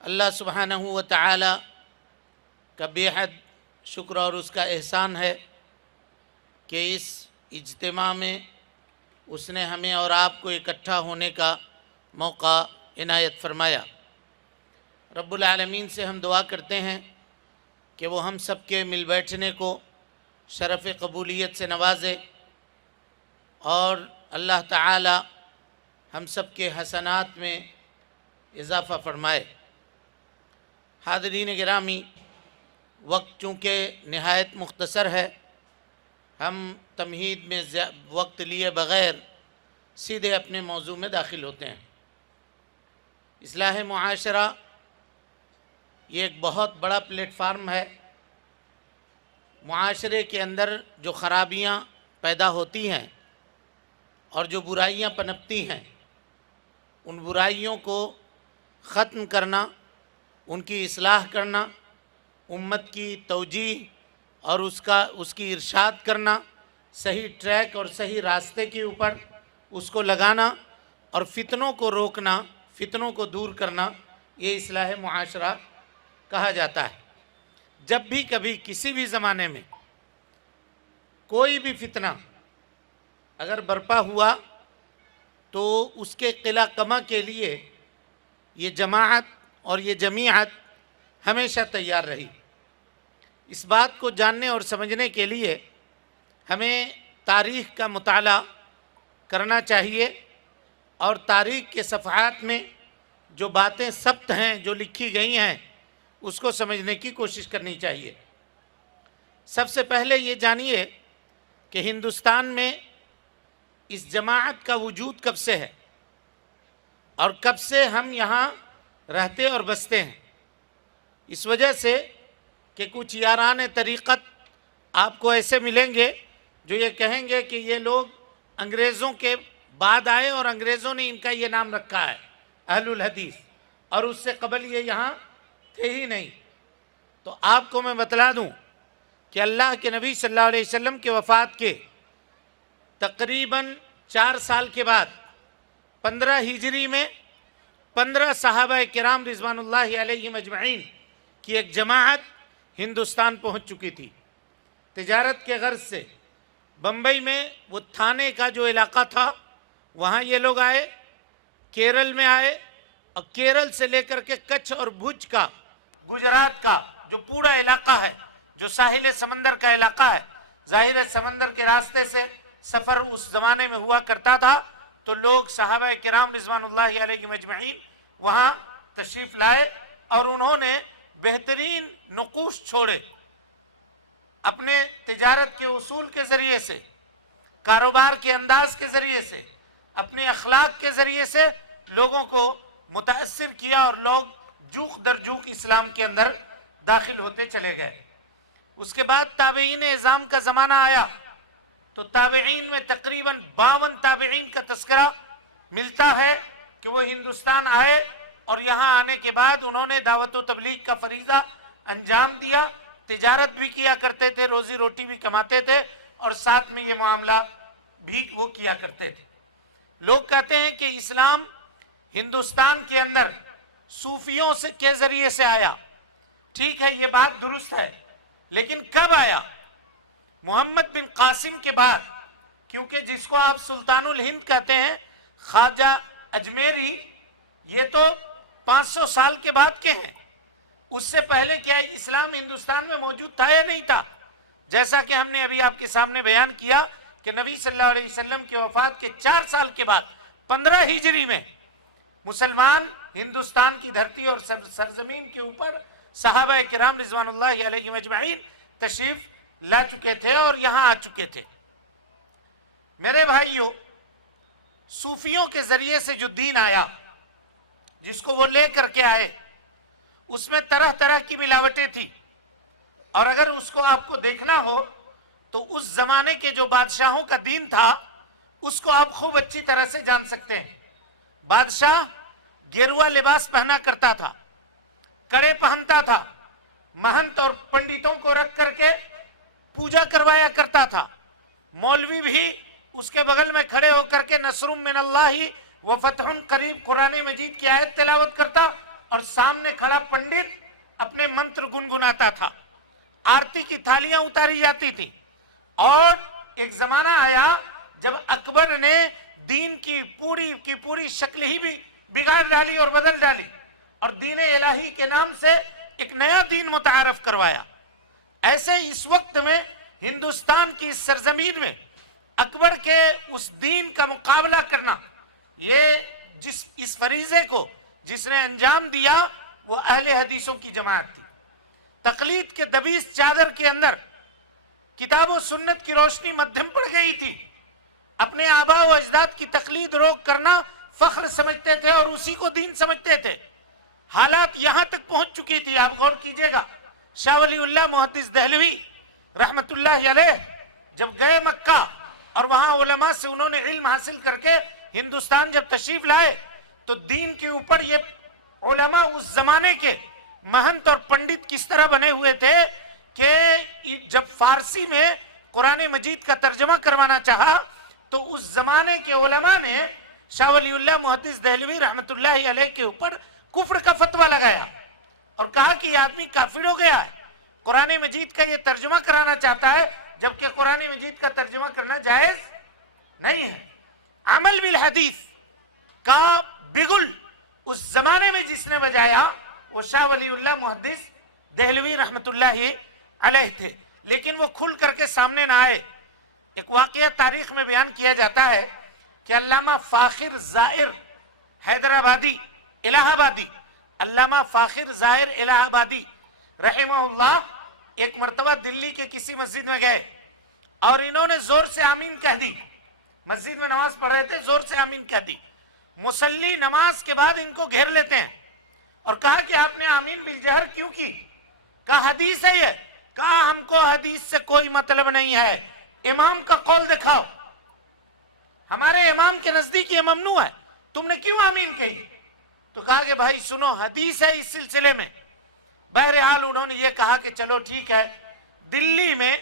اللہ سبحانہ و تعالی کا بے حد شکر اور اس کا احسان ہے کہ اس اجتماع میں اس نے ہمیں اور آپ کو اکٹھا ہونے کا موقع عنایت فرمایا۔ رب العالمین سے ہم دعا کرتے ہیں کہ وہ ہم سب کے مل بیٹھنے کو شرف قبولیت سے نوازے اور اللہ تعالی ہم سب کے حسنات میں اضافہ فرمائے۔ حاضرین گرامی، وقت چونکہ نہایت مختصر ہے، ہم تمہید میں وقت لیے بغیر سیدھے اپنے موضوع میں داخل ہوتے ہیں۔ اصلاح معاشرہ یہ ایک بہت بڑا پلیٹ فارم ہے۔ معاشرے کے اندر جو خرابیاں پیدا ہوتی ہیں اور جو برائیاں پنپتی ہیں، ان برائیوں کو ختم کرنا، ان کی اصلاح کرنا، امت کی توجیہ اور اس کی ارشاد کرنا، صحیح ٹریک اور صحیح راستے کے اوپر اس کو لگانا اور فتنوں کو روکنا، فتنوں کو دور کرنا، یہ اصلاح معاشرہ کہا جاتا ہے۔ جب بھی کبھی کسی بھی زمانے میں کوئی بھی فتنہ اگر برپا ہوا تو اس کے قلع کما کے لیے یہ جماعت اور یہ جمیعت ہمیشہ تیار رہی۔ اس بات کو جاننے اور سمجھنے کے لیے ہمیں تاریخ کا مطالعہ کرنا چاہیے اور تاریخ کے صفحات میں جو باتیں ثبت ہیں، جو لکھی گئی ہیں، اس کو سمجھنے کی کوشش کرنی چاہیے۔ سب سے پہلے یہ جانیے کہ ہندوستان میں اس جماعت کا وجود کب سے ہے اور کب سے ہم یہاں رہتے اور بستے ہیں۔ اس وجہ سے کہ کچھ یاران طریقت آپ کو ایسے ملیں گے جو یہ کہیں گے کہ یہ لوگ انگریزوں کے بعد آئے اور انگریزوں نے ان کا یہ نام رکھا ہے اہل الحدیث، اور اس سے قبل یہ یہاں تھے ہی نہیں۔ تو آپ کو میں بتلا دوں کہ اللہ کے نبی صلی اللہ علیہ وسلم کے وفات کے تقریباً 4 سال کے بعد 15 ہجری میں 15 صحابہ کرام رضوان اللہ علیہم اجمعین کی ایک جماعت ہندوستان پہنچ چکی تھی تجارت کے غرض سے۔ بمبئی میں وہ تھانے کا جو علاقہ تھا وہاں یہ لوگ آئے، کیرل میں آئے، اور کیرل سے لے کر کے کچھ اور بھوج کا، گجرات کا جو پورا علاقہ ہے، جو ساحل سمندر کا علاقہ ہے، ظاہر ہے سمندر کے راستے سے سفر اس زمانے میں ہوا کرتا تھا، تو لوگ صحابہ کرام رضوان اللہ علیہم اجمعین وہاں تشریف لائے اور انہوں نے بہترین نقوش چھوڑے۔ اپنے تجارت کے اصول کے ذریعے سے، کاروبار کے انداز کے ذریعے سے، اپنے اخلاق کے ذریعے سے لوگوں کو متاثر کیا اور لوگ جوخ در جوخ اسلام کے اندر داخل ہوتے چلے گئے۔ اس کے بعد تابعین اعظام کا زمانہ آیا تو تابعین میں تقریباً 52 تابعین کا تذکرہ ملتا ہے کہ وہ ہندوستان آئے اور یہاں آنے کے بعد انہوں نے دعوت و تبلیغ کا فریضہ انجام دیا، تجارت بھی کیا کرتے تھے، روزی روٹی بھی کماتے تھے اور ساتھ میں یہ معاملہ بھی وہ کیا کرتے تھے۔ لوگ کہتے ہیں کہ اسلام ہندوستان کے اندر صوفیوں کے ذریعے سے آیا۔ ٹھیک ہے، یہ بات درست ہے، لیکن کب آیا؟ محمد بن قاسم کے بعد، کیونکہ جس کو آپ سلطان الہند کہتے ہیں، خواجہ اجمیری، یہ تو 500 سال کے بعد کے ہیں۔ اس سے پہلے کیا اسلام ہندوستان میں موجود تھا یا نہیں تھا؟ جیسا کہ ہم نے ابھی آپ کے سامنے بیان کیا کہ نبی صلی اللہ علیہ وسلم کے وفات کے 4 سال کے بعد 15 ہجری میں مسلمان ہندوستان کی دھرتی اور سرزمین کے اوپر صحابہ کرام رضوان اللہ علیہم اجمعین تشریف لا چکے تھے اور یہاں آ چکے تھے۔ میرے بھائیوں، صوفیوں کے ذریعے سے جو دین آیا، جس کو وہ لے کر کے آئے، اس میں طرح طرح کی ملاوٹیں تھیں، اور اگر اس کو آپ کو دیکھنا ہو تو اس زمانے کے جو بادشاہوں کا دین تھا اس کو آپ خوب اچھی طرح سے جان سکتے ہیں۔ بادشاہ گیروا لباس پہنا کرتا تھا، کڑے پہنتا تھا، مہنت اور پنڈتوں کو رکھ کر کے پوجا کروایا کرتا تھا، مولوی بھی اس کے بغل میں کھڑے ہو کر کے نصر من اللہ وفتح قریب قرآن مجید کی آیت تلاوت کرتا اور سامنے کھڑا پنڈت اپنے منتر گنگناتا تھا، آرتی کی تھالیاں اتاری جاتی تھی. اور ایک زمانہ آیا جب اکبر نے دین کی پوری شکل ہی بھی بگاڑ ڈالی اور بدل ڈالی، اور دین الہی کے نام سے ایک نیا دین متعارف کروایا. ایسے اس وقت میں ہندوستان کی اس سرزمین میں اکبر کے اس دین کا مقابلہ کرنا، یہ اس فریضے کو جس نے انجام دیا وہ اہل حدیثوں کی جماعت تھی. تقلید کے دبیس چادر کے اندر کتاب و سنت کی روشنی مدھم پڑ گئی تھی. اپنے آباء و اجداد کی تقلید روک کرنا فخر سمجھتے تھے اور اسی کو دین سمجھتے تھے. حالات یہاں تک پہنچ چکی تھی، آپ غور کیجئے گا. شاہ ولی اللہ محدث دہلوی رحمت اللہ علیہ جب گئے مکہ اور وہاں علماء سے انہوں نے علم حاصل کر کے ہندوستان جب تشریف لائے تو دین کے اوپر یہ علماء اس زمانے کے مہنت اور پنڈت کس طرح بنے ہوئے تھے کہ جب فارسی میں قرآن مجید کا ترجمہ کروانا چاہا تو اس زمانے کے علماء نے شاہ ولی اللہ محدث دہلوی رحمت اللہ علیہ کے اوپر کفر کا فتویٰ لگایا اور کہا کہ یہ آدمی کافر ہو گیا ہے، قرآن مجید کا یہ ترجمہ کرانا چاہتا ہے جبکہ قرآن مجید کا ترجمہ کرنا جائز نہیں ہے. عمل بالحدیث کا بگل اس زمانے میں جس نے بجایا وہ شاہ ولی اللہ محدث دہلوی رحمت اللہ علیہ تھے، لیکن وہ کھل کر کے سامنے نہ آئے. ایک واقعہ تاریخ میں بیان کیا جاتا ہے کہ علامہ فاخر زائر حیدرآبادی الہ آبادی، علامہ فاخر زائر الہ آبادی رحمہ اللہ ایک مرتبہ دلی کے کسی مسجد میں گئے اور انہوں نے زور سے آمین کہہ دی. مسجد میں نماز پڑھ رہے تھے، زور سے آمین کہہ دی. مصلی نماز کے بعد ان کو گھیر لیتے ہیں اور کہا کہ آپ نے آمین بالجہر کیوں کی؟ کہا حدیث ہے یہ. کہا ہم کو حدیث سے کوئی مطلب نہیں ہے، امام کا قول دکھاؤ. ہمارے امام کے نزدیک یہ ممنوع ہے، تم نے کیوں آمین کہی؟ تو کہا کہ بھائی سنو حدیث ہے اس سلسلے میں. بہرحال انہوں نے یہ کہا کہ چلو ٹھیک ہے، دلی میں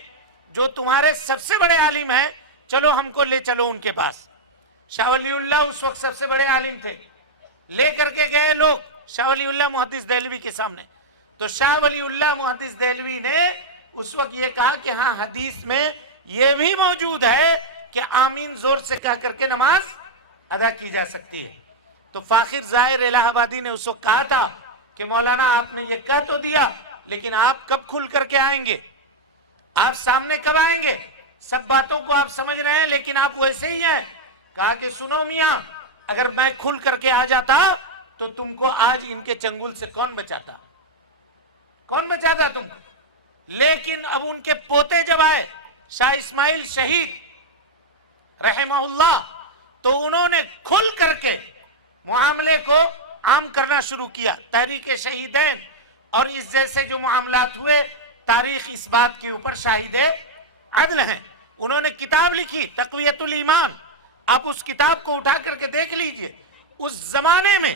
جو تمہارے سب سے بڑے عالم ہیں چلو ہم کو لے چلو ان کے پاس. شاہ ولی اللہ اس وقت سب سے بڑے عالم تھے. لے کر کے گئے لوگ شاہ ولی اللہ محدث دہلوی کے سامنے. تو شاہ ولی اللہ محدث دہلوی نے اس وقت یہ کہا کہ ہاں حدیث میں یہ بھی موجود ہے کہ آمین زور سے کہہ کر کے نماز ادا کی جا سکتی ہے. تو فاخر زائر الہ آبادی نے اس وقت کہا تھا کہ مولانا آپ نے یہ کہہ تو دیا لیکن آپ کب کھل کر کے آئیں گے؟ آپ سامنے کب آئیں گے؟ سب باتوں کو آپ سمجھ رہے ہیں لیکن آپ ویسے ہی ہیں. کہا کہ سنو میاں، اگر میں کھل کر کے آ جاتا تو تم کو آج ان کے چنگل سے کون بچاتا؟ کون بچاتا تم کو؟ لیکن اب ان کے پوتے جب آئے شاہ اسماعیل شہید رحمہ اللہ تو انہوں نے کھل کر کے معاملے کو عام کرنا شروع کیا. تحریک شہیدین اور اس جیسے جو معاملات ہوئے تاریخ اس بات کے اوپر شاہد عدل ہیں. انہوں نے کتاب لکھی تقویت الایمان، آپ اس کتاب کو اٹھا کر کے دیکھ لیجئے. اس زمانے میں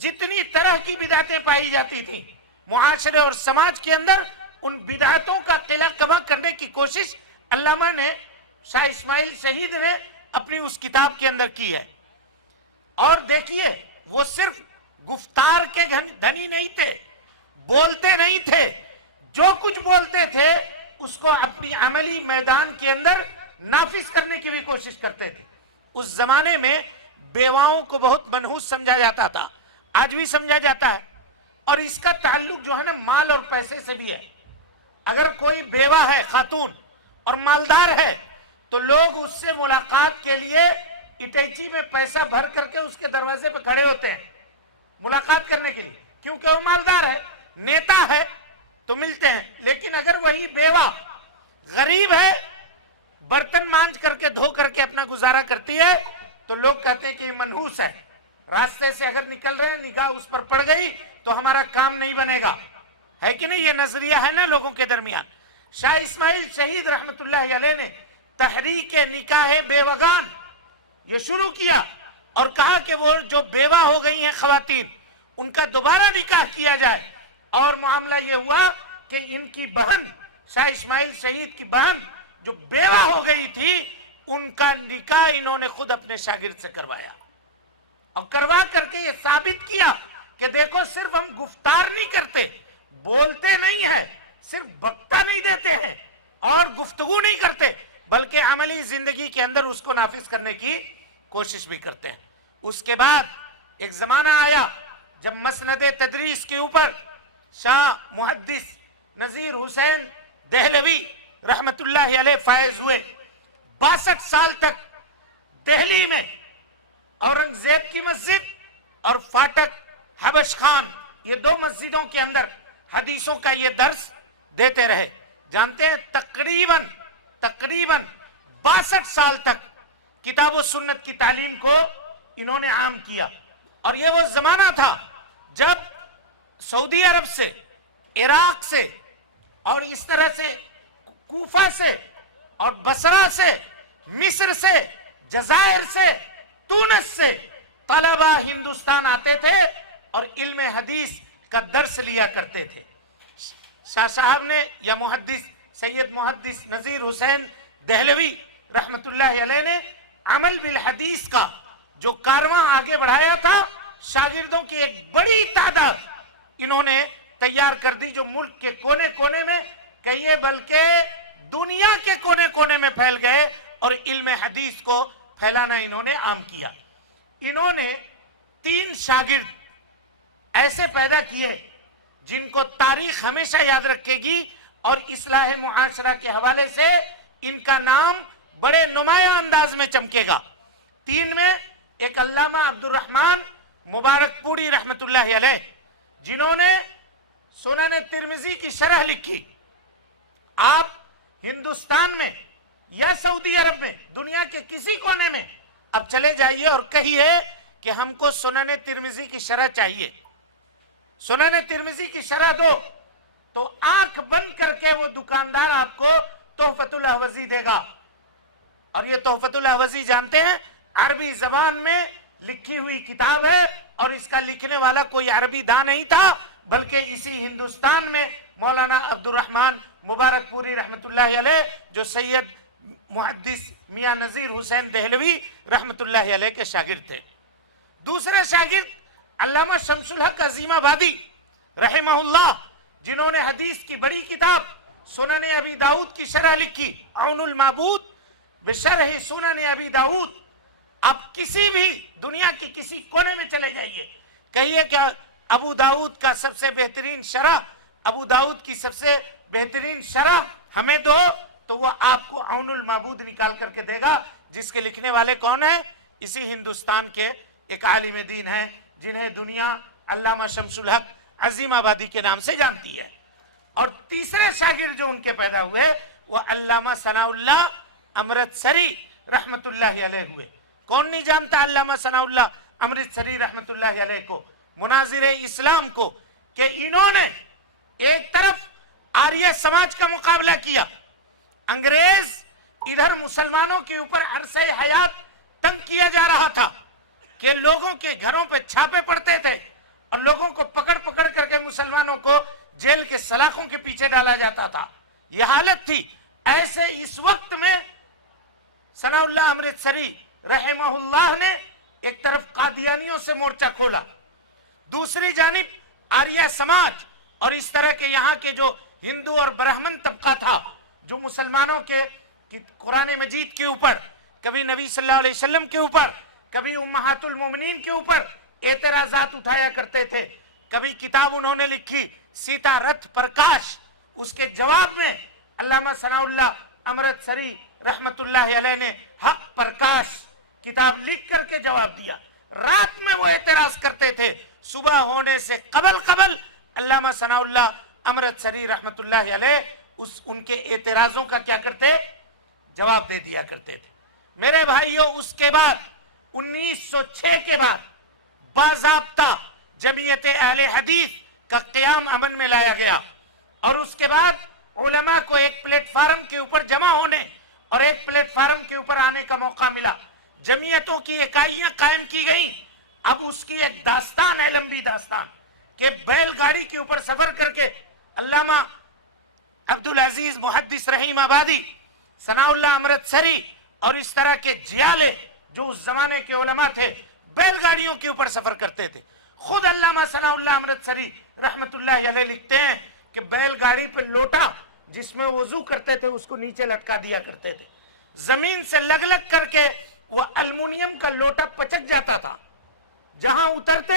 جتنی طرح کی بدعتیں پائی جاتی تھیں معاشرے اور سماج کے اندر، ان بدعتوں کا قلع کما کرنے کی کوشش علامہ نے شاہ اسماعیل شہید نے اپنی اس کتاب کے اندر کی ہے. اور دیکھیے وہ صرف گفتار کے دھنی نہیں تھے، بولتے نہیں تھے، جو کچھ بولتے تھے اس کو اپنی عملی میدان کے اندر نافذ کرنے کی بھی کوشش کرتے تھے. اس زمانے میں بیواؤں کو بہت منحوس سمجھا جاتا تھا، آج بھی سمجھا جاتا ہے، اور اس کا تعلق جو ہے نا مال اور پیسے سے بھی ہے. اگر کوئی بیوہ ہے خاتون اور مالدار ہے تو لوگ اس سے ملاقات کے لیے اٹیچی میں پیسہ بھر کر کے اس کے دروازے پہ کھڑے ہوتے ہیں ملاقات کرنے کے لیے، کیونکہ وہ مالدار ہے، نیتا ہے تو ملتے ہیں. لیکن اگر وہی بیوہ غریب ہے، برتن مانج کر کے دھو کر کے اپنا گزارا کرتی ہے تو لوگ کہتے ہیں کہ یہ منحوس ہے. راستے سے اگر نکل رہے ہیں نگاہ اس پر پڑ گئی تو ہمارا کام نہیں بنے گا، ہے کہ نہیں؟ یہ نظریہ ہے نا لوگوں کے درمیان. شاہ اسماعیل شہید رحمت اللہ علیہ نے تحریک نکاح بیوگان یہ شروع کیا اور کہا کہ وہ جو بیوہ ہو گئی ہیں خواتین ان کا دوبارہ نکاح کیا جائے. اور معاملہ یہ ہوا کہ ان کی بہن شاہ اسماعیل شہید کی بہن جو بیوہ ہو گئی تھی ان کا نکاح انہوں نے خود اپنے شاگرد سے کروایا اور کروا کر کے یہ ثابت کیا کہ دیکھو صرف ہم گفتار نہیں کرتے، بولتے نہیں ہیں، صرف بکتا نہیں دیتے ہیں اور گفتگو نہیں کرتے، بلکہ عملی زندگی کے اندر اس کو نافذ کرنے کی کوشش بھی کرتے ہیں۔ اس کے بعد ایک زمانہ آیا جب مسند تدریس کے اوپر شاہ محدث نذیر حسین دہلوی رحمت اللہ علیہ فائز ہوئے۔ 62 سال تک دہلی میں اورنگزیب کی مسجد اور فاٹک حبش خان، یہ 2 مسجدوں کے اندر حدیثوں کا یہ درس دیتے رہے۔ جانتے ہیں تقریباً 62 سال تک کتاب و سنت کی تعلیم کو انہوں نے عام کیا۔ اور یہ وہ زمانہ تھا جب سعودی عرب سے، عراق سے اور اس طرح سے کوفہ سے اور بصرہ سے، مصر سے، جزائر سے، تونس سے طلبہ ہندوستان آتے تھے اور علم حدیث کا درس لیا کرتے تھے۔ شاہ صاحب نے یا محدث سید محدث نذیر حسین دہلوی رحمت اللہ علیہ نے عمل بالحدیث کا جو کارواں آگے بڑھایا تھا، شاگردوں کی ایک بڑی تعداد انہوں نے تیار کر دی جو ملک کے کونے کونے میں کہیے بلکہ دنیا کے کونے کونے میں پھیل گئے اور علم حدیث کو پھیلانا انہوں نے عام کیا۔ انہوں نے 3 شاگرد ایسے پیدا کیے جن کو تاریخ ہمیشہ یاد رکھے گی اور اصلاح معاشرہ کے حوالے سے ان کا نام بڑے نمایاں انداز میں چمکے گا۔ 3 میں ایک علامہ عبد الرحمن مبارک پوری رحمت اللہ علیہ، جنہوں نے سنن ترمذی کی شرح لکھی۔ آپ ہندوستان میں یا سعودی عرب میں، دنیا کے کسی کونے میں اب چلے جائیے اور کہیے کہ ہم کو سنن ترمذی کی شرح چاہیے، سنن ترمذی کی شرح دو، تو آنکھ بند کر کے وہ دکاندار آپ کو تحفۃ الاحوزی دے گا۔ اور یہ تحفۃ الاحوزی جانتے ہیں عربی زبان میں لکھی ہوئی کتاب ہے، اور اس کا لکھنے والا کوئی عربی داں نہیں تھا بلکہ اسی ہندوستان میں مولانا عبد الرحمن مبارک پوری رحمت اللہ علیہ جو سید محدث میاں نذیر حسین دہلوی رحمت اللہ علیہ کے شاگرد تھے۔ دوسرے شاگرد علامہ شمس الحق عظیم آبادی رحمہ اللہ، جنہوں نے حدیث کی بڑی کتاب سنن ابی داؤد کی شرح لکھی، عون المعبود بشرح سنن ابی داؤد۔ آپ کسی بھی دنیا کے کسی کونے میں چلے جائیے، کہیے کہ ابو داؤد کا سب سے بہترین شرح، ابو داؤد کی سب سے بہترین شرح ہمیں دو، تو وہ آپ کو عون المعبود نکال کر کے دے گا، جس کے لکھنے والے کون ہیں؟ اسی ہندوستان کے ایک عالم دین ہیں جنہیں دنیا علامہ شمس الحق عظیم آبادی کے نام سے جانتی ہے۔ اور تیسرے شاگرد جو ان کے پیدا ہوئے وہ علامہ ثناء اللہ امرتسری رحمت اللہ علیہ ہوئے۔ کون نہیں جانتا علامہ ثناء اللہ امرتسری رحمت اللہ علیہ کو، مناظر اسلام کو، کہ انہوں نے ایک طرف آریہ سماج کا مقابلہ کیا، انگریز ادھر مسلمانوں کے اوپر عرصہ حیات تنگ کیا جا رہا تھا کہ لوگوں کے گھروں پہ چھاپے پڑتے تھے اور لوگوں کو پکڑ پکڑ کر کے مسلمانوں کو جیل کے سلاخوں کے پیچھے ڈالا جاتا تھا، یہ حالت تھی۔ ایسے اس وقت میں ثناء اللہ امرتسری رحمہ اللہ نے ایک طرف قادیانیوں سے مورچہ کھولا، دوسری جانب آریہ سماج اور اس طرح کے یہاں کے جو ہندو اور برہمن طبقہ تھا جو مسلمانوں کے قرآن مجید کے اوپر، کبھی نبی صلی اللہ علیہ وسلم کے اوپر، کبھی امہات المومنین کے اوپر اعتراضات اٹھایا کرتے تھے۔ کبھی کتاب انہوں نے لکھی سیتا رتھ پرکاش، اس کے جواب میں علامہ ثناء اللہ امرتسری رحمت اللہ علیہ نے حق پرکاش کتاب لکھ کر کے جواب دیا۔ رات میں وہ اعتراض کرتے تھے، صبح ہونے سے قبل علامہ ثناء اللہ امرتسری رحمت اللہ علیہ ان کے اعتراضوں کا کیا کرتے؟ جواب دے دیا کرتے تھے۔ میرے بھائیوں، اس کے بعد 1906 کے بعد باضابطہ جمعیت اہل حدیث کا قیام عمل میں لایا گیا، اور اس کے بعد علماء کو ایک پلیٹ فارم کے اوپر جمع ہونے اور ایک پلیٹ فارم کے اوپر آنے کا موقع ملا، جمعیتوں کی اکائیاں قائم کی گئیں۔ اب اس کی ایک داستان ہے، لمبی داستان، کہ بیل گاڑی کے اوپر سفر کر کے علامہ عبدالعزیز محدث رحیم آبادی، ثناء اللہ امرتسری اور اس طرح کے جیالے جو اس زمانے کے علماء تھے، بیل گاڑیوں کے اوپر سفر کرتے تھے خود علامہ ثناء اللہ امرتسری رحمت اللہ علیہ لکھتے ہیں کہ بیل گاڑی پہ لوٹا جس میں وضو کرتے تھے اس کو نیچے لٹکا دیا کرتے تھے، زمین سے لگ لگ کر کے وہ المونیم کا لوٹا پچک جاتا تھا، جہاں اترتے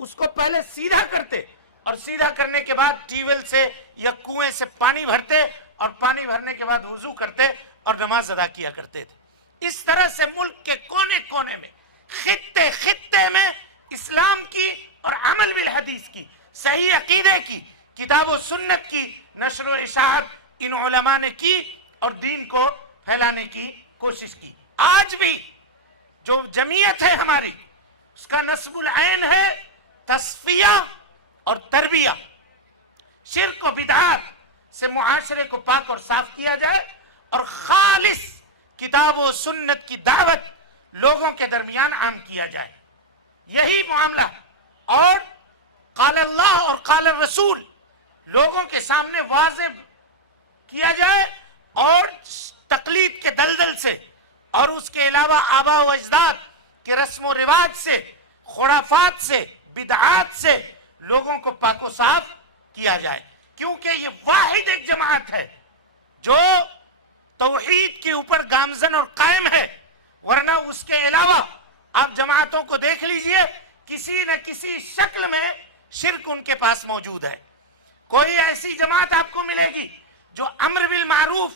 اس کو پہلے سیدھا کرتے اور سیدھا کرنے کے بعد ٹیویل سے یا کنویں سے پانی بھرتے اور پانی بھرنے کے بعد وضو کرتے اور نماز ادا کیا کرتے تھے۔ اس طرح سے ملک کے کونے کونے میں، خطے خطے میں اسلام کی اور عمل بالحدیث کی، صحیح عقیدے کی، کتاب و سنت کی نشر و اشاعت ان علماء نے کی اور دین کو پھیلانے کی کوشش کی۔ آج بھی جو جمعیت ہے ہماری، اس کا نصب العین ہے تصفیہ اور تربیہ، شرک و بدعات سے معاشرے کو پاک اور صاف کیا جائے اور خالص کتاب و سنت کی دعوت لوگوں کے درمیان عام کیا جائے، یہی معاملہ۔ اور قال اللہ اور قال الرسول لوگوں کے سامنے واضح کیا جائے اور تقلید کے دلدل سے اور اس کے علاوہ آباء و اجداد کے رسم و رواج سے، خرافات سے، بدعات سے لوگوں کو پاک و صاف کیا جائے، کیونکہ یہ واحد ایک جماعت ہے جو توحید کے اوپر گامزن اور قائم ہے، ورنہ اس کے علاوہ آپ جماعتوں کو دیکھ لیجئے، کسی نہ کسی شکل میں شرک ان کے پاس موجود ہے۔ کوئی ایسی جماعت آپ کو ملے گی جو امر بالمعروف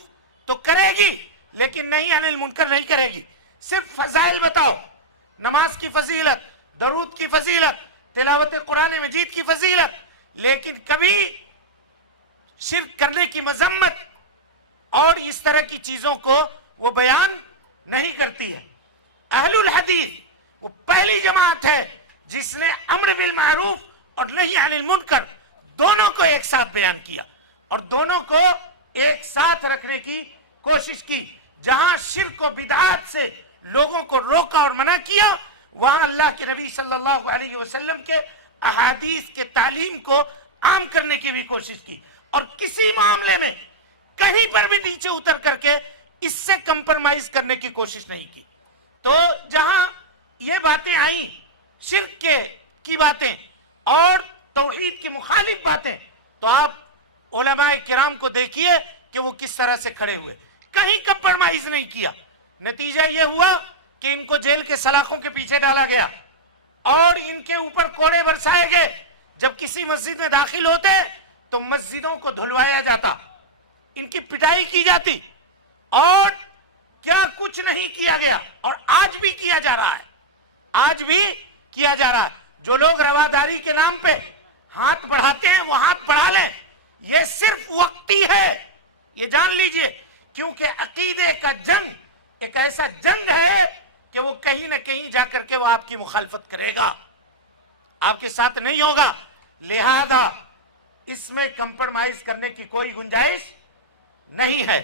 تو کرے گی لیکن نہیں عن المنکر نہیں کرے گی، صرف فضائل بتاؤ، نماز کی فضیلت، درود کی فضیلت، تلاوت قرآن مجید کی فضیلت، لیکن کبھی شرک کرنے کی مذمت اور اس طرح کی چیزوں کو وہ بیان نہیں کرتی ہے۔ اہل الحدیث وہ پہلی جماعت ہے جس نے امر بالمعروف اور نہی عن المنکر دونوں کو ایک ساتھ بیان کیا اور دونوں کو ایک ساتھ رکھنے کی کوشش کی۔ جہاں شرک و بدعات سے لوگوں کو روکا اور منع کیا، وہاں اللہ کے نبی صلی اللہ علیہ وسلم کے احادیث کے تعلیم کو عام کرنے کی بھی کوشش کی، اور کسی معاملے میں کہیں پر بھی نیچے اتر کر کے اس سے کمپرمائز کرنے کی کوشش نہیں کی۔ تو جہاں یہ باتیں آئیں، شرک کی باتیں اور توحید کی مخالف باتیں، تو آپ علماء کرام کو دیکھیے کہ وہ کس طرح سے کھڑے ہوئے، کہیں کمپرمائز نہیں کیا۔ نتیجہ یہ ہوا کہ ان کو جیل کے سلاخوں کے پیچھے ڈالا گیا اور ان کے اوپر کوڑے برسائے گئے۔ جب کسی مسجد میں داخل ہوتے تو مسجدوں کو دھلوایا جاتا، ان کی پٹائی کی جاتی، اور کیا کچھ نہیں کیا گیا، اور آج بھی کیا جا رہا ہے، آج بھی کیا جا رہا ہے۔ جو لوگ رواداری کے نام پہ ہاتھ بڑھاتے ہیں وہ ہاتھ بڑھا لیں، یہ صرف وقتی ہے، یہ جان لیجئے، کیونکہ عقیدے کا جنگ ایک ایسا جنگ ہے کہ وہ کہیں نہ کہیں جا کر کے وہ آپ کی مخالفت کرے گا، آپ کے ساتھ نہیں ہوگا، لہذا اس میں کمپرمائز کرنے کی کوئی گنجائش نہیں ہے۔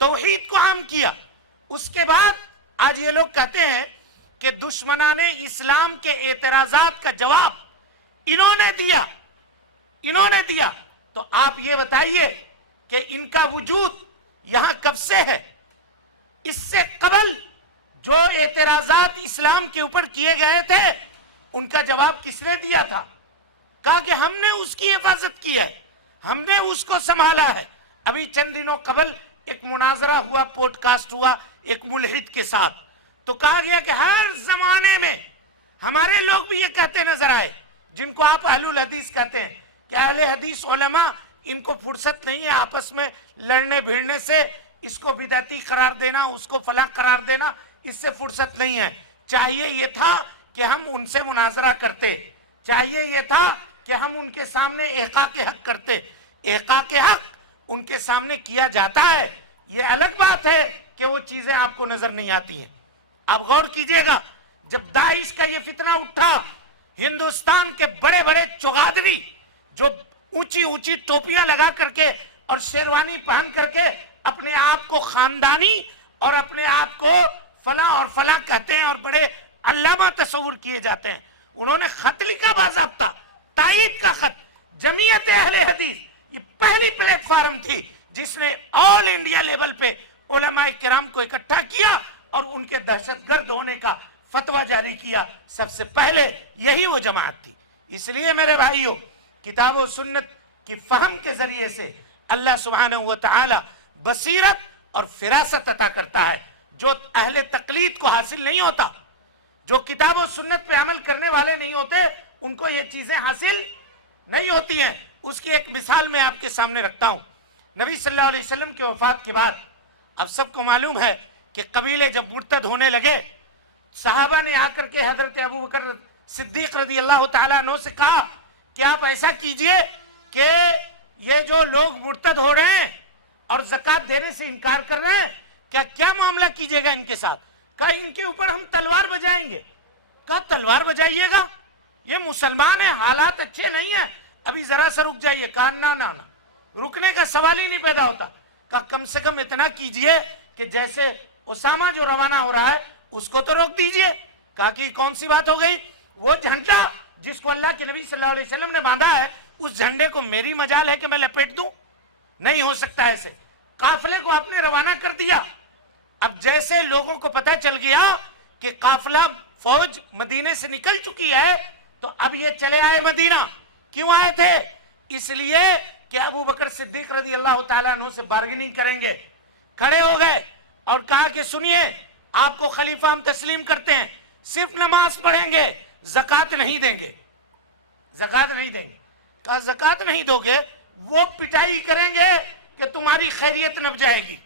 توحید کو عام کیا، اس کے بعد آج یہ لوگ کہتے ہیں کہ دشمنان اسلام کے اعتراضات کا جواب انہوں نے دیا، تو آپ یہ بتائیے کہ ان کا وجود یہاں کب سے ہے؟ اس سے قبل جو اعتراضات اسلام کے اوپر کیے گئے تھے ان کا جواب کس نے دیا تھا؟ کہا کہ ہم نے اس کی حفاظت کی ہے، ہم نے اس کو سنبھالا ہے۔ ابھی چند دنوں قبل ایک مناظرہ ہوا، پوڈ کاسٹ ہوا ایک ملحد کے ساتھ، تو کہا گیا کہ ہر زمانے میں ہمارے لوگ بھی یہ کہتے نظر آئے، جن کو آپ اہل الحدیث کہتے ہیں، کہ اہل حدیث علماء ان کو فرصت نہیں ہے آپس میں لڑنے بھیڑنے سے، اس کو بدعتی قرار دینا، اس کو فلاں قرار دینا، اس سے فرصت نہیں ہے۔ چاہیے یہ تھا کہ ہم ان سے مناظرہ کرتے، چاہیے یہ تھا کہ ہم ان کے سامنے احقاق حق کرتے۔ احقاق حق ان کے سامنے کیا جاتا ہے، یہ الگ بات ہے کہ وہ چیزیں آپ کو نظر نہیں آتی ہیں۔ آپ غور کیجئے گا، جب داعش کا یہ فتنہ اٹھا، ہندوستان کے بڑے بڑے چوغادری جو اونچی اونچی ٹوپیاں لگا کر کے اور شیروانی پہن کر کے اپنے آپ کو خاندانی اور اپنے آپ کو فلاں اور فلاں کہتے ہیں اور بڑے علامہ تصور کیے جاتے ہیں، انہوں نے خط لکھا باضابطہ، تائید کا خط۔ جمعیت اہل حدیث یہ پہلی پلیٹ فارم تھی جس نے آل انڈیا لیول پہ علماء کرام کو اکٹھا کیا اور ان کے دہشت گرد ہونے کا فتویٰ جاری کیا۔ سب سے پہلے یہی وہ جماعت تھی۔ اس لیے میرے بھائیوں کتاب و سنت کی فہم کے ذریعے سے اللہ سبحانہ و تعالی بصیرت اور فراست عطا کرتا ہے جو اہل تقلید کو حاصل نہیں ہوتا. جو کتاب و سنت پہ عمل کرنے والے نہیں ہوتے ان کو یہ چیزیں حاصل نہیں ہوتی ہیں. اس کی ایک مثال میں آپ کے سامنے رکھتا ہوں. نبی صلی اللہ علیہ وسلم کے وفات کے بعد اب سب کو معلوم ہے کہ قبیلے جب مرتد ہونے لگے صحابہ نے آ کر کے حضرت ابو بکر صدیق رضی اللہ تعالیٰ عنہ سے کہا کہ آپ ایسا کیجئے کہ یہ جو لوگ مرتد ہو رہے ہیں اور زکوٰۃ دینے سے انکار کر رہے ہیں کیا معاملہ کیجئے گا ان کے ساتھ؟ کہا ان کے اوپر ہم تلوار بجائیں گے. کہا تلوار بجائیے گا؟ یہ مسلمان ہیں، حالات اچھے نہیں ہیں، ابھی ذرا سا رک جائیے. کہا نا رکنے کا سوال ہی نہیں پیدا ہوتا. کہا کم سے کم اتنا کیجئے کہ جیسے اسامہ جو روانہ ہو رہا ہے اس کو تو روک دیجئے. کہا کہ کون سی بات ہو گئی؟ وہ جھنڈا جس کو اللہ کے نبی صلی اللہ علیہ وسلم نے باندھا ہے اس جھنڈے کو میری مجال ہے کہ میں لپیٹ دوں؟ نہیں ہو سکتا ایسے. قافلے کو آپ نے روانہ کر دیا. اب جیسے لوگوں کو پتہ چل گیا کہ قافلہ فوج مدینے سے نکل چکی ہے تو اب یہ چلے آئے مدینہ. کیوں آئے تھے؟ اس لیے کہ ابو بکر صدیق رضی اللہ تعالیٰ عنہ سے بارگننگ کریں گے. کھڑے ہو گئے اور کہا کہ سنیے آپ کو خلیفہ ہم تسلیم کرتے ہیں، صرف نماز پڑھیں گے، زکوٰۃ نہیں دیں گے. زکوٰۃ نہیں دیں گے. کہا زکوٰۃ نہیں دو گے؟ وہ پٹائی کریں گے کہ تمہاری خیریت نب جائے گی.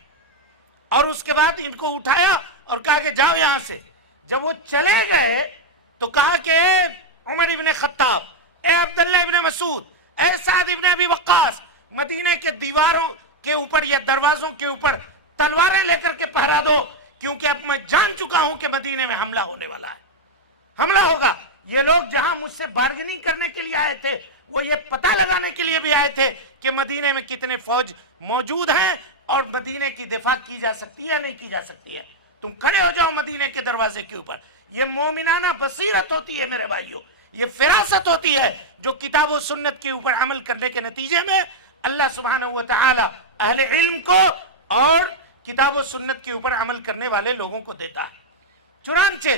اور اس کے بعد ان کو اٹھایا اور کہا کہ جاؤ یہاں سے. جب وہ چلے گئے تو کہا کہ عمر ابن خطاب، اے عبداللہ ابن مسعود، اے سعد ابن ابی وقاص، مدینے کے دیواروں کے اوپر یا دروازوں کے اوپر تلواریں لے کر کے پہرا دو، کیونکہ اب میں جان چکا ہوں کہ مدینے میں حملہ ہونے والا ہے، حملہ ہوگا. یہ لوگ جہاں مجھ سے بارگننگ کرنے کے لیے آئے تھے وہ یہ پتہ لگانے کے لیے بھی آئے تھے کہ مدینے میں کتنے فوج موجود ہیں اور مدینے کی دفاع کی جا سکتی ہے نہیں کی جا سکتی ہے. تم کھڑے ہو جاؤ مدینے کے دروازے کے اوپر. یہ مومنانہ بصیرت ہوتی ہے میرے بھائیوں، یہ فراست ہوتی ہے جو کتاب و سنت کے اوپر عمل کرنے کے نتیجے میں اللہ سبحانہ و تعالی اہل علم کو اور کتاب و سنت کے اوپر عمل کرنے والے لوگوں کو دیتا ہے. چنانچہ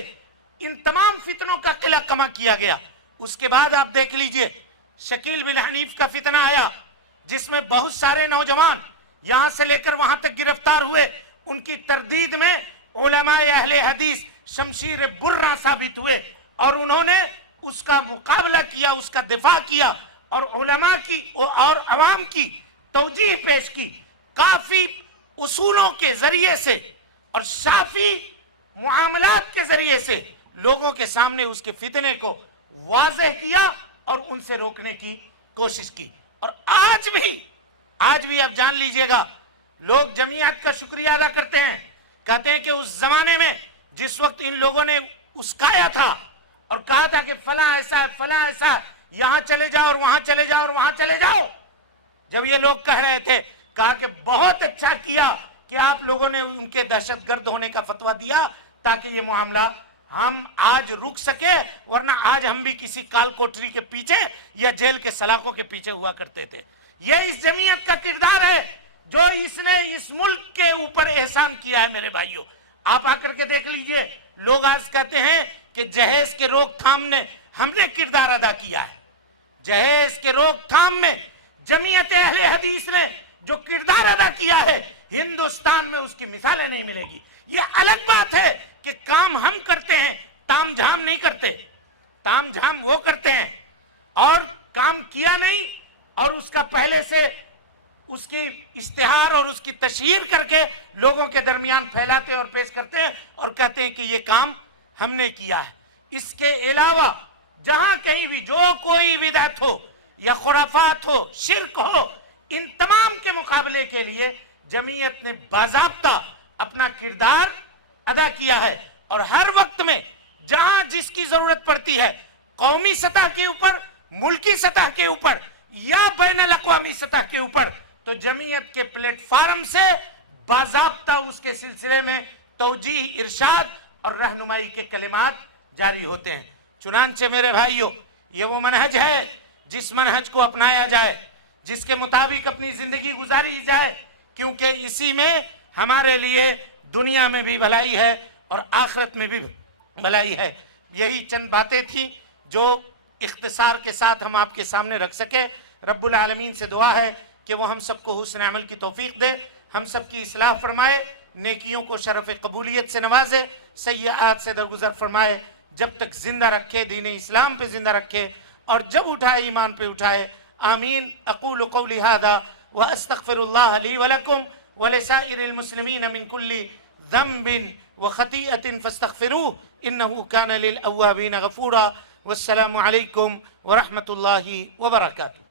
ان تمام فتنوں کا قلع کما کیا گیا. اس کے بعد آپ دیکھ لیجئے شکیل بن حنیف کا فتنہ آیا جس میں بہت سارے نوجوان یہاں سے لے کر وہاں تک گرفتار ہوئے. ان کی تردید میں علماء اہل حدیث شمشیر برہ ثابت ہوئے اور انہوں نے اس کا مقابلہ کیا، اس کا دفاع کیا اور علماء کی اور عوام کی توجیہ پیش کی. کافی اصولوں کے ذریعے سے اور شافی معاملات کے ذریعے سے لوگوں کے سامنے اس کے فتنے کو واضح کیا اور ان سے روکنے کی کوشش کی. اور آج بھی آپ جان لیجئے گا لوگ جمعیت کا شکریہ ادا کرتے ہیں، کہتے ہیں کہ اس زمانے میں جس وقت ان لوگوں نے اسکایا تھا اور کہا تھا کہ فلاں ایسا ہے فلاں ایسا ہے، یہاں چلے جاؤ اور وہاں چلے جاؤ اور وہاں چلے جاؤ، جب یہ لوگ کہہ رہے تھے کہا کہ بہت اچھا کیا کہ آپ لوگوں نے ان کے دہشت گرد ہونے کا فتویٰ دیا تاکہ یہ معاملہ ہم آج رک سکے، ورنہ آج ہم بھی کسی کال کوٹری کے پیچھے یا جیل کے سلاخوں کے پیچھے ہوا کرتے تھے. یہ اس جمعیت کا کردار ہے جو اس نے اس ملک کے اوپر احسان کیا ہے. میرے بھائیوں آپ آ کر کے دیکھ لیجئے، لوگ آج کہتے ہیں کہ جہیز کے روک تھام نے ہم نے کردار ادا کیا ہے. جہیز کے روک تھام میں جمعیت اہل حدیث نے جو کردار ادا کیا ہے ہندوستان میں اس کی مثالیں نہیں ملے گی. یہ الگ بات ہے کہ کام ہم کرتے ہیں، تام جھام نہیں کرتے. تام جھام وہ کرتے ہیں اور کام کیا نہیں اور اس کا پہلے سے اس کی اشتہار اور اس کی تشہیر کر کے لوگوں کے درمیان پھیلاتے اور پیش کرتے ہیں اور کہتے ہیں کہ یہ کام ہم نے کیا ہے. اس کے علاوہ جہاں کہیں بھی جو کوئی بدعت ہو یا خرافات ہو، شرک ہو، ان تمام کے مقابلے کے لیے جمعیت نے باضابطہ اپنا کردار ادا کیا ہے. اور ہر وقت میں جہاں جس کی ضرورت پڑتی ہے، قومی سطح کے اوپر، ملکی سطح کے اوپر یا بین الاقوامی سطح کے اوپر، تو جمعیت کے پلیٹ فارم سے باضابطہ اس کے سلسلے میں توجیہ، ارشاد اور رہنمائی کے کلمات جاری ہوتے ہیں. چنانچہ میرے بھائیوں یہ وہ منہج ہے جس منہج کو اپنایا جائے، جس کے مطابق اپنی زندگی گزاری جائے، کیونکہ اسی میں ہمارے لیے دنیا میں بھی بھلائی ہے اور آخرت میں بھی بھلائی ہے. یہی چند باتیں تھیں جو اختصار کے ساتھ ہم آپ کے سامنے رکھ سکے. رب العالمین سے دعا ہے کہ وہ ہم سب کو حسن عمل کی توفیق دے، ہم سب کی اصلاح فرمائے، نیکیوں کو شرف قبولیت سے نوازے، سیئات سے درگزر فرمائے، جب تک زندہ رکھے، دین اسلام پہ زندہ رکھے، اور جب اٹھائے ایمان پہ اٹھائے. آمین. اقول قولی هذا واستغفر الله لي ولكم ولسائر المسلمين من كل ذنب وخطيئة فاستغفروه إنه كان للأوابين غفورا. والسلام عليكم ورحمة الله وبركاته.